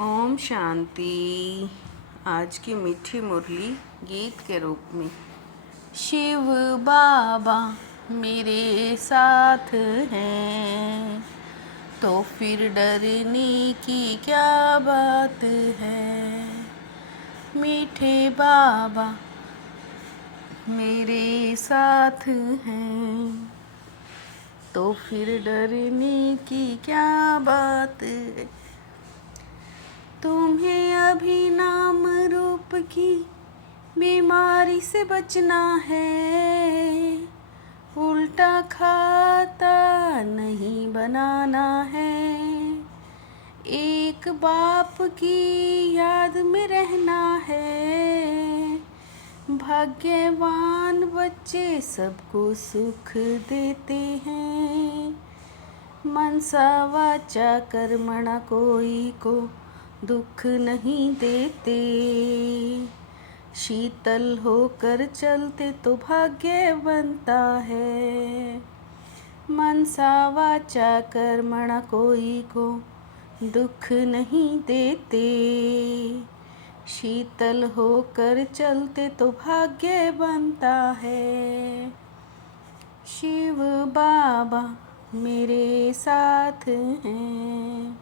ओम शांति। आज की मीठी मुरली गीत के रूप में। शिव बाबा मेरे साथ हैं तो फिर डरने की क्या बात है। मीठे बाबा मेरे साथ हैं तो फिर डरने की क्या बात है। तुम्हें अभी नाम रूप की बीमारी से बचना है। उल्टा खाता नहीं बनाना है। एक बाप की याद में रहना है। भाग्यवान बच्चे सबको सुख देते हैं। मनसा वाचा कर्मणा कोई को दुख नहीं देते। शीतल होकर चलते तो भाग्य बनता है। मनसा वाचा कर्मणा कोई को दुख नहीं देते। शीतल होकर चलते तो भाग्य बनता है। शिव बाबा मेरे साथ हैं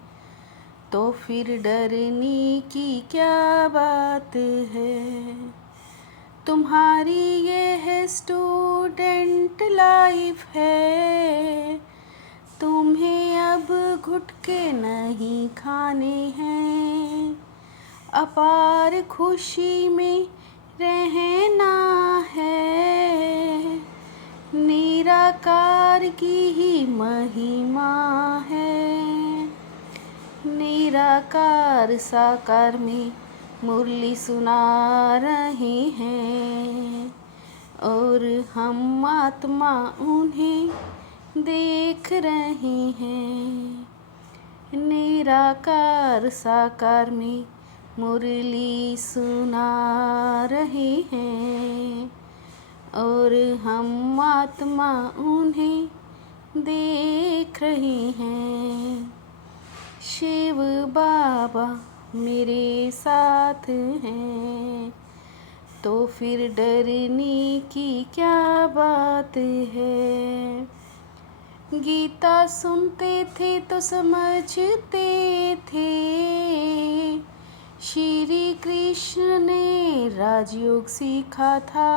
तो फिर डरने की क्या बात है। तुम्हारी ये है स्टूडेंट लाइफ है। तुम्हें अब घुटके नहीं खाने हैं। अपार खुशी में रहना है। निराकार की ही महिमा है। निराकार साकार में मुरली सुना रहे हैं और हम आत्मा उन्हें देख रहे हैं। निराकार साकार में मुरली सुना रहे हैं और हम आत्मा उन्हें देख रहे हैं। शिव बाबा मेरे साथ हैं तो फिर डरने की क्या बात है। गीता सुनते थे तो समझते थे। श्री कृष्ण ने राजयोग सीखा था।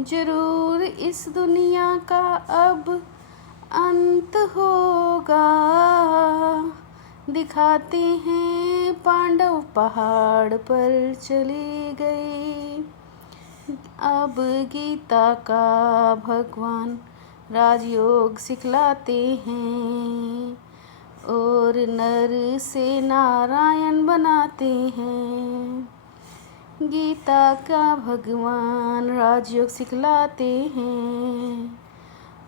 जरूर इस दुनिया का अब अंत होगा। दिखाते हैं पांडव पहाड़ पर चले गए। अब गीता का भगवान राजयोग सिखलाते हैं और नर से नारायण बनाते हैं। गीता का भगवान राजयोग सिखलाते हैं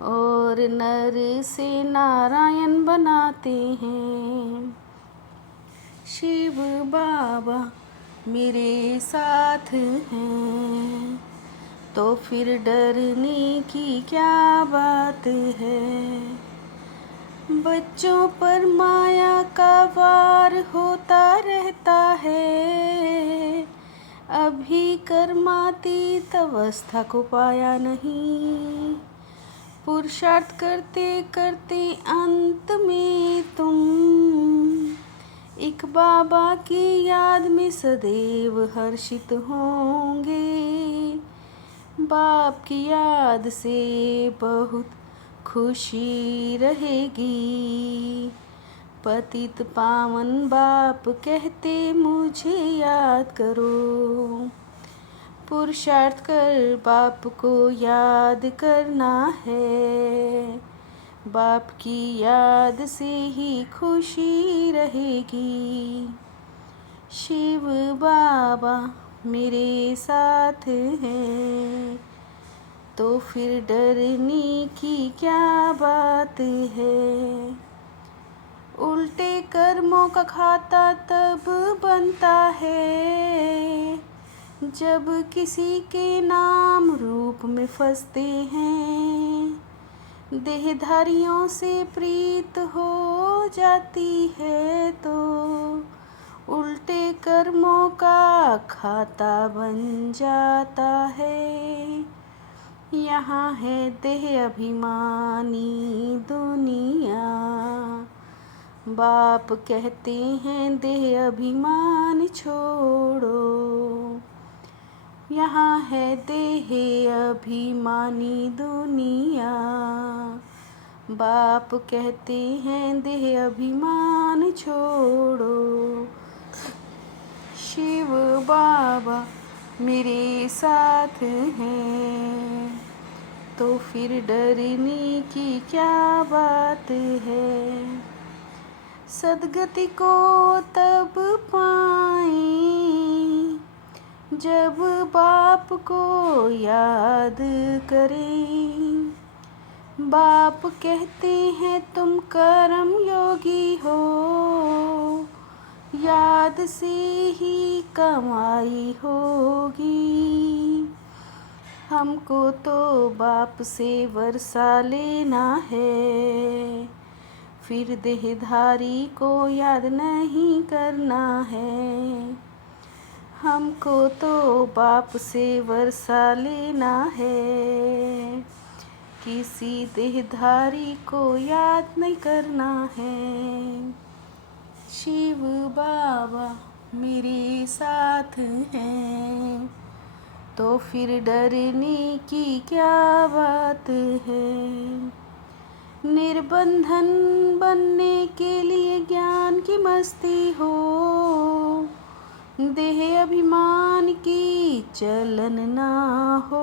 और नर से नारायण बनाते हैं। शिव बाबा मेरे साथ हैं तो फिर डरने की क्या बात है। बच्चों पर माया का वार होता रहता है। अभी कर्मातीत अवस्था को पाया नहीं। पुरुषार्थ करते करते अंत में तुम एक बाबा की याद में सदैव हर्षित होंगे। बाप की याद से बहुत खुशी रहेगी। पतित पावन बाप कहते मुझे याद करो। पुरुषार्थ कर बाप को याद करना है। बाप की याद से ही खुशी रहेगी। शिव बाबा मेरे साथ हैं तो फिर डरने की क्या बात है। उल्टे कर्मों का खाता तब बनता है जब किसी के नाम रूप में फंसते हैं। देहधारियों से प्रीत हो जाती है तो उल्टे कर्मों का खाता बन जाता है। यहाँ है देह अभिमानी दुनिया, बाप कहते हैं देह अभिमान छोड़ो। यहाँ है देह अभिमानी दुनिया, बाप कहते हैं देह अभिमान छोड़ो। शिव बाबा मेरे साथ हैं तो फिर डरने की क्या बात है। सद्गति को तब पाएं जब बाप को याद करें। बाप कहते हैं तुम कर्म योगी हो, याद से ही कमाई होगी। हमको तो बाप से वर्षा लेना है, फिर देहधारी को याद नहीं करना है। हमको तो बाप से वर्षा लेना है, किसी देहधारी को याद नहीं करना है। शिव बाबा मेरे साथ हैं तो फिर डरने की क्या बात है। निर्बंधन बनने के लिए ज्ञान की मस्ती हो, देह अभिमान की चलन ना हो।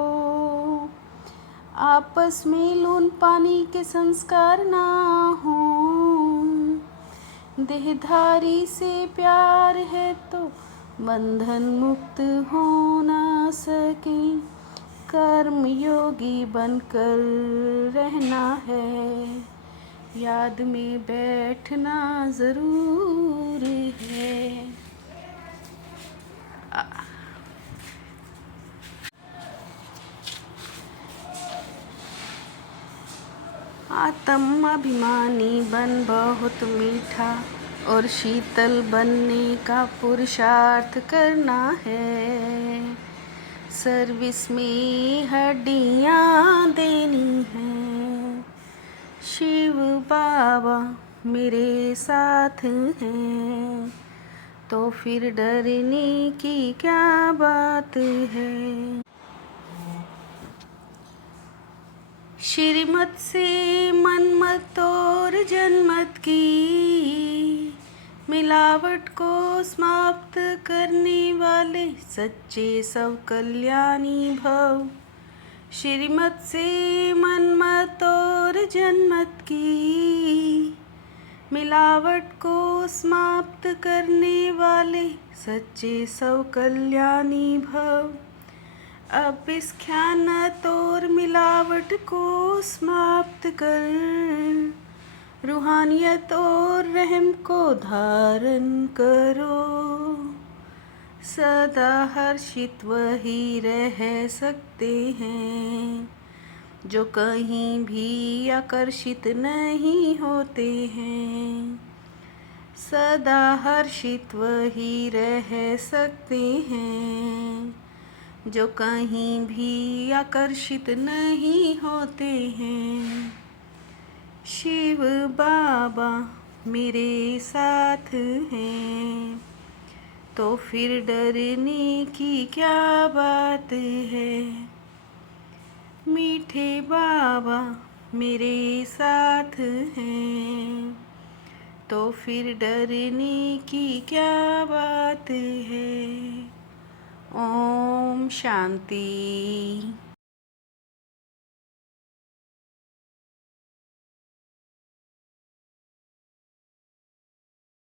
आपस में लून पानी के संस्कार ना हो, देहधारी से प्यार है तो बंधन मुक्त हो ना सके। कर्म योगी बनकर रहना है, याद में बैठना ज़रूर है। आत्म अभिमानी बन बहुत मीठा और शीतल बनने का पुरुषार्थ करना है। सर्विस में हड्डियाँ देनी हैं। शिव बाबा मेरे साथ हैं तो फिर डरने की क्या बात है। श्रीमत से मनमत और जनमत की मिलावट को समाप्त करने वाले सच्चे सब कल्याणी भव। श्रीमत से मनमत और जनमत की मिलावट को समाप्त करने वाले सच्चे सब कल्याणी भव। अब इस ख़यानत और मिलावट को समाप्त कर रूहानियत और रहम को धारण करो। सदा हर्षित वही रह सकते हैं जो कहीं भी आकर्षित नहीं होते हैं। सदा हर्षित वही रह सकते हैं जो कहीं भी आकर्षित नहीं होते हैं। शिव बाबा मेरे साथ हैं तो फिर डरने की क्या बात है। मीठे बाबा मेरे साथ हैं तो फिर डरने की क्या बात है। ओम शांति।